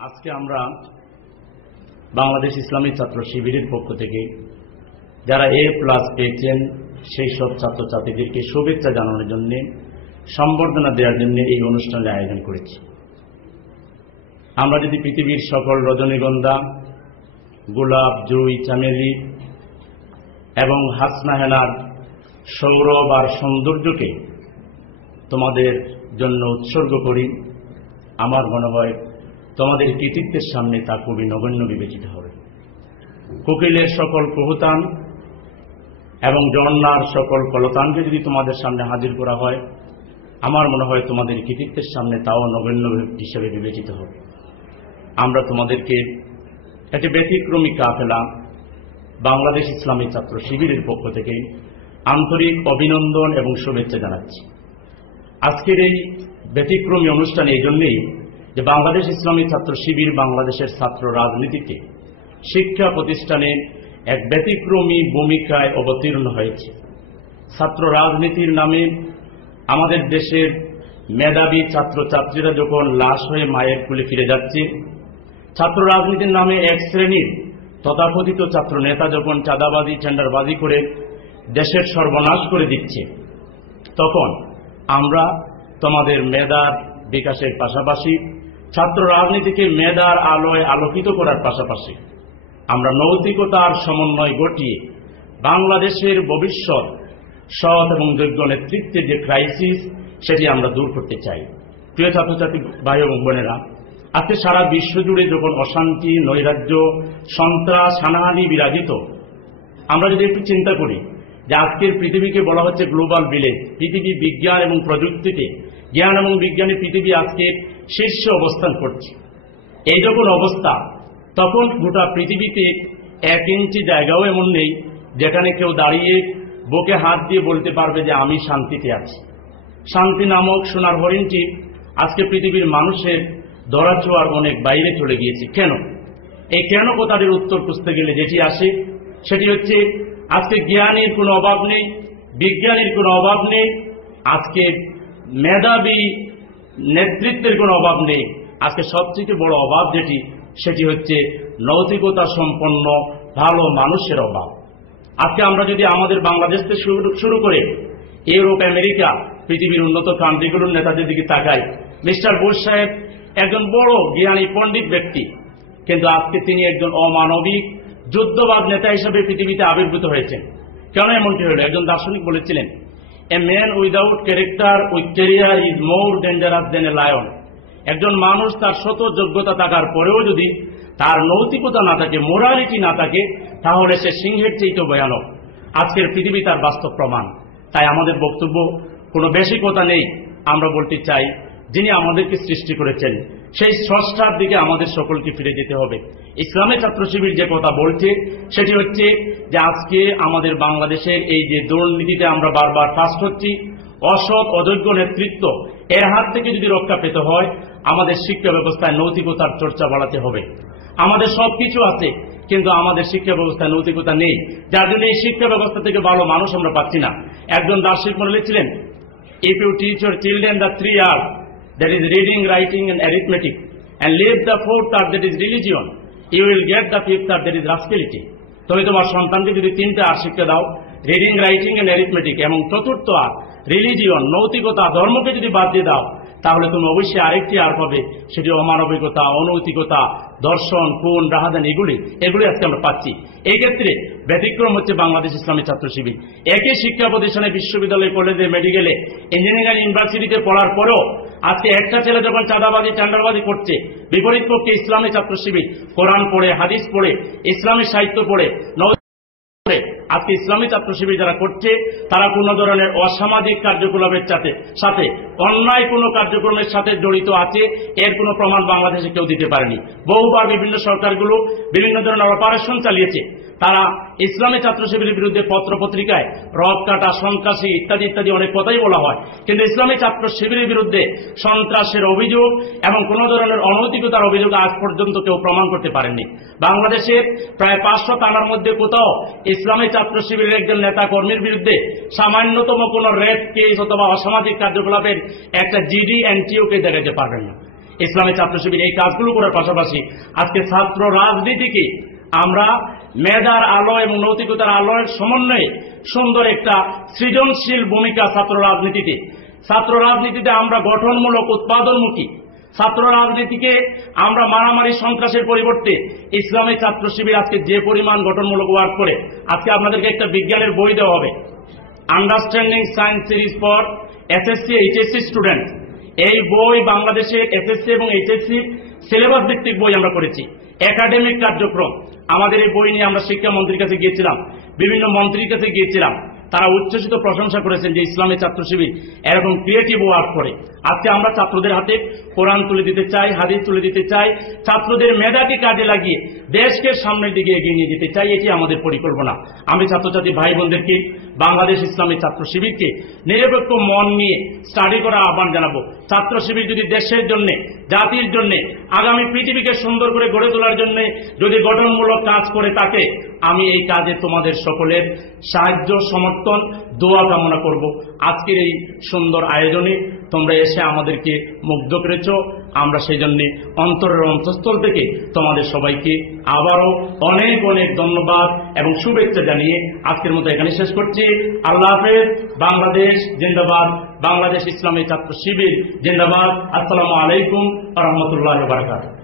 আজকে আমরা বাংলাদেশ ইসলামী ছাত্র শিবিরের পক্ষ থেকে যারা A+ পেয়েছেন সেই সব ছাত্রছাত্রীদেরকে শুভেচ্ছা জানানোর জন্য, সম্বর্ধনা দেওয়ার জন্য এই অনুষ্ঠানের আয়োজন করেছি। আমরা যদি পৃথিবীর সকল রজনীগন্ধা, গোলাপ, জুঁই, চামেলি এবং হাসনা হেনার সৌরভ আর সৌন্দর্যকে তোমাদের জন্য উৎসর্গ করি, আমার মনে হয় তোমাদের কৃতিত্বের সামনে তা খুবই নগণ্য বিবেচিত হবে। কোকিলের সকল কুহুতান এবং ঝর্ণার সকল কলতানকে যদি তোমাদের সামনে হাজির করা হয়, আমার মনে হয় তোমাদের কৃতিত্বের সামনে তাও নগণ্য হিসেবে বিবেচিত হবে। আমরা তোমাদেরকে একটি ব্যতিক্রমী কাফেলা বাংলাদেশ ইসলামী ছাত্র শিবিরের পক্ষ থেকে আন্তরিক অভিনন্দন এবং শুভেচ্ছা জানাচ্ছি। আজকের এই ব্যতিক্রমী অনুষ্ঠান এই জন্যেই যে বাংলাদেশ ইসলামী ছাত্র শিবির বাংলাদেশের ছাত্র রাজনীতিতে শিক্ষা প্রতিষ্ঠানে এক ব্যতিক্রমী ভূমিকায় অবতীর্ণ হয়েছে। ছাত্র রাজনীতির নামে আমাদের দেশের মেধাবী ছাত্রছাত্রীরা যখন লাশ হয়ে মায়ের কোলে ফিরে যাচ্ছে, ছাত্র রাজনীতির নামে এক শ্রেণীর তথাকথিত ছাত্র নেতা যখন চাঁদাবাজি, টেন্ডারবাজি করে দেশের সর্বনাশ করে দিচ্ছে, তখন আমরা তোমাদের মেধার বিকাশের পাশাপাশি ছাত্র রাজনীতিকে মেধার আলোয় আলোকিত করার পাশাপাশি আমরা নৈতিকতার সমন্বয় ঘটিয়ে বাংলাদেশের ভবিষ্যৎ সৎ এবং যোগ্য নেতৃত্বের যে ক্রাইসিস, সেটি আমরা দূর করতে চাই। প্রিয় ছাত্রছাত্রী ভাই এবং বোনেরা, আজকে সারা বিশ্ব জুড়ে যখন অশান্তি, নৈরাজ্য, সন্ত্রাস, হানাহানি বিরাজিত, আমরা যদি একটু চিন্তা করি যে আজকের পৃথিবীকে বলা হচ্ছে গ্লোবাল ভিলেজ, পৃথিবী বিজ্ঞান এবং প্রযুক্তিতে, জ্ঞান এবং বিজ্ঞানে পৃথিবী আজকে শীর্ষে অবস্থান করছে। এই যখন অবস্থা, তখন গোটা পৃথিবীতে 1 ইঞ্চি জায়গাও এমন নেই যেখানে কেউ দাঁড়িয়ে বুকে হাত দিয়ে বলতে পারবে যে আমি শান্তিতে আছি। শান্তি নামক সোনার হরিণটি আজকে পৃথিবীর মানুষের ধরাছোঁয়ার অনেক বাইরে চলে গিয়েছে। কেন? এই কেন কথাটির উত্তর খুঁজতে গেলে যেটি আসে সেটি হচ্ছে, আজকে জ্ঞানের কোনো অভাব নেই, বিজ্ঞানের কোনো অভাব নেই, আজকে মেধাবী নেতৃত্বের কোনো অভাব নেই। আজকে সবচেয়ে বড় অভাব যেটি, সেটি হচ্ছে নৈতিকতা সম্পন্ন ভালো মানুষের অভাব। আজকে আমরা যদি আমাদের বাংলাদেশ থেকে শুরু করে ইউরোপ, আমেরিকা, পৃথিবীর উন্নত কান্ট্রিগুলোর নেতাদের দিকে তাকাই, মিস্টার বুশ সাহেব একজন বড় জ্ঞানী পণ্ডিত ব্যক্তি, কিন্তু আজকে তিনি একজন অমানবিক যুদ্ধবাদ নেতা হিসেবে পৃথিবীতে আবির্ভূত হয়েছেন। কেন এমনটি হল? একজন দার্শনিক বলেছিলেন, a man without character with career is more dangerous then a lion. একজন মানুষ তার শত যোগ্যতা থাকার পরেও যদি তার নৈতিকতা না থাকে, মোরালিটি না থাকে, তাহলে সে সিংহের চেয়েও ভয়ানক। আজকের পৃথিবী তার বাস্তব প্রমাণ। তাই আমাদের বক্তব্য কোনো বেশি কথা নেই, আমরা বলতে চাই যিনি আমাদেরকে সৃষ্টি করেছেন সেই স্রষ্টার দিকে আমাদের সকলকে ফিরে যেতে হবে। ইসলামী ছাত্র শিবির যে কথা বলছে সেটি হচ্ছে যে আজকে আমাদের বাংলাদেশের এই যে দুর্নীতিতে আমরা বারবার ফার্স্ট হচ্ছি, অসৎ অযোগ্য নেতৃত্ব, এর হাত থেকে যদি রক্ষা পেতে হয় আমাদের শিক্ষা ব্যবস্থায় নৈতিকতার চর্চা বাড়াতে হবে। আমাদের সবকিছু আছে, কিন্তু আমাদের শিক্ষা ব্যবস্থায় নৈতিকতা নেই, যার জন্য এই শিক্ষা ব্যবস্থা থেকে ভালো মানুষ আমরা পাচ্ছি না। একজন দার্শনিক বলেছিলেন, if you teach your children the 3 R's, that is reading, writing and arithmetic, and leave the 4th R, that is religion, you will get the 5th R, that is rascality. তুমি তোমার সন্তানকে যদি 3টে আর শিক্ষা দাও, রিডিং, রাইটিং এন্ড অ্যারিথমেটিক, এবং 4th আর religion, নৈতিকতা, ধর্মকে যদি বাদ দিয়ে দাও, তাহলে তুমি অবশ্যই আরেকটি আর পাবে, সেটি অমানবিকতা, অনৈতিকতা, দর্শন, খুন, রাহাজানি, এগুলি আজকে আমরা পাচ্ছি। এই ক্ষেত্রে ব্যতিক্রম হচ্ছে বাংলাদেশ ইসলামী ছাত্র শিবির। একই শিক্ষা প্রতিষ্ঠানে, বিশ্ববিদ্যালয়, কলেজে, মেডিকেলে, ইঞ্জিনিয়ারিং, ইউনিভার্সিটিতে পড়ার পরেও আজকে একটা ছেলে যখন চাঁদাবাজি, টেন্ডারবাজি করছে, বিপরীত পক্ষে ইসলামী ছাত্র শিবির কোরআন পড়ে, হাদিস পড়ে, ইসলামী সাহিত্য পড়ে, আজকে ইসলামী ছাত্র শিবির যারা করছে তারা কোন ধরনের অসামাজিক কার্যকলাপের সাথে অন্যায় কোন কার্যক্রমের সাথে জড়িত আছে, এর কোন প্রমাণ বাংলাদেশে কেউ দিতে পারেনি। বহুবার বিভিন্ন সরকারগুলো বিভিন্ন ধরনের অপারেশন চালিয়েছে, তারা ইসলামী ছাত্র শিবিরের বিরুদ্ধে পত্র পত্রিকায় রড কাটা, সন্ত্রাসী ইত্যাদি ইত্যাদি অনেক কথাই বলা হয়, কিন্তু ইসলামী ছাত্র শিবিরের বিরুদ্ধে সন্ত্রাসের অভিযোগ এবং কোন ধরনের অনৈতিকতার অভিযোগ আজ পর্যন্ত কেউ প্রমাণ করতে পারেননি। বাংলাদেশের প্রায় 500 থানার মধ্যে কোথাও ইসলামী ছাত্র শিবিরের একজন নেতা কর্মীর বিরুদ্ধে সামান্যতম কোন রেপ কেস অথবা অসামাজিক কার্যকলাপের একটা জিডি এনটিও কে দেখাতে পারবেন না। ইসলামী ছাত্র শিবির এই কাজগুলো করার পাশাপাশি আজকে ছাত্র রাজনীতিকে আমরা মেধার আলো এবং নৈতিকতার আলোর সমন্বয়ে সুন্দর একটা সৃজনশীল ভূমিকা ছাত্র রাজনীতিতে আমরা গঠনমূলক উৎপাদনমুখী ছাত্র রাজনীতিকে আমরা মারামারি সন্ত্রাসের পরিবর্তে ইসলামী ছাত্র শিবির আজকে যে পরিমাণ গঠনমূলক ওয়ার্ক করে, আজকে আপনাদেরকে একটা বিজ্ঞানের বই দেওয়া হবে, understanding science series for SSC HSC student. এই বই বাংলাদেশের এসএসসি এবং এইচএসসি সিলেবাস ভিত্তিক বই আমরা করেছি, একাডেমিক কার্যক্রম। আমাদের এই বই নিয়ে আমরা শিক্ষামন্ত্রীর কাছে গিয়েছিলাম, বিভিন্ন মন্ত্রীর কাছে গিয়েছিলাম, তারা উচ্ছ্বসিত প্রশংসা করেছেন যে ইসলামী ছাত্র শিবির এরকম ক্রিয়েটিভ ওয়ার্ক করে। আজকে আমরা ছাত্রদের হাতে কোরআন তুলে দিতে চাই, হাদিস তুলে দিতে চাই, ছাত্রদের মেধাকে কাজে লাগিয়ে দেশকে সামনের দিকে এগিয়ে নিয়ে যেতে চাই, এটি আমাদের পরিকল্পনা। আমি ছাত্রছাত্রী ভাই বোনদেরকে, বাংলাদেশ ইসলামী ছাত্র শিবিরকে নিরপেক্ষ মন নিয়ে স্টাডি করার আহ্বান জানাবো। ছাত্র শিবির যদি দেশের জন্য, জাতির জন্য, আগামী পৃথিবীকে সুন্দর করে গড়ে তোলার জন্য যদি গঠনমূলক কাজ করে থাকে, আমি এই কাজে তোমাদের সকলের সাহায্য, সমর্থন, দোয়া কামনা করব। আজকের এই সুন্দর আয়োজনে তোমরা এসে আমাদেরকে মুগ্ধ করেছ, আমরা সেই জন্য অন্তরের অন্তঃস্থল থেকে তোমাদের সবাইকে আবারও অনেক অনেক ধন্যবাদ এবং শুভেচ্ছা জানিয়ে আজকের মতো এখানে শেষ করছি। আল্লাহ হাফেজ। বাংলাদেশ জিন্দাবাদ, বাংলাদেশ ইসলামী ছাত্র শিবির জিন্দাবাদ। আসসালামু আলাইকুম ওয়া রাহমাতুল্লাহি ওয়া বারাকাতুহু।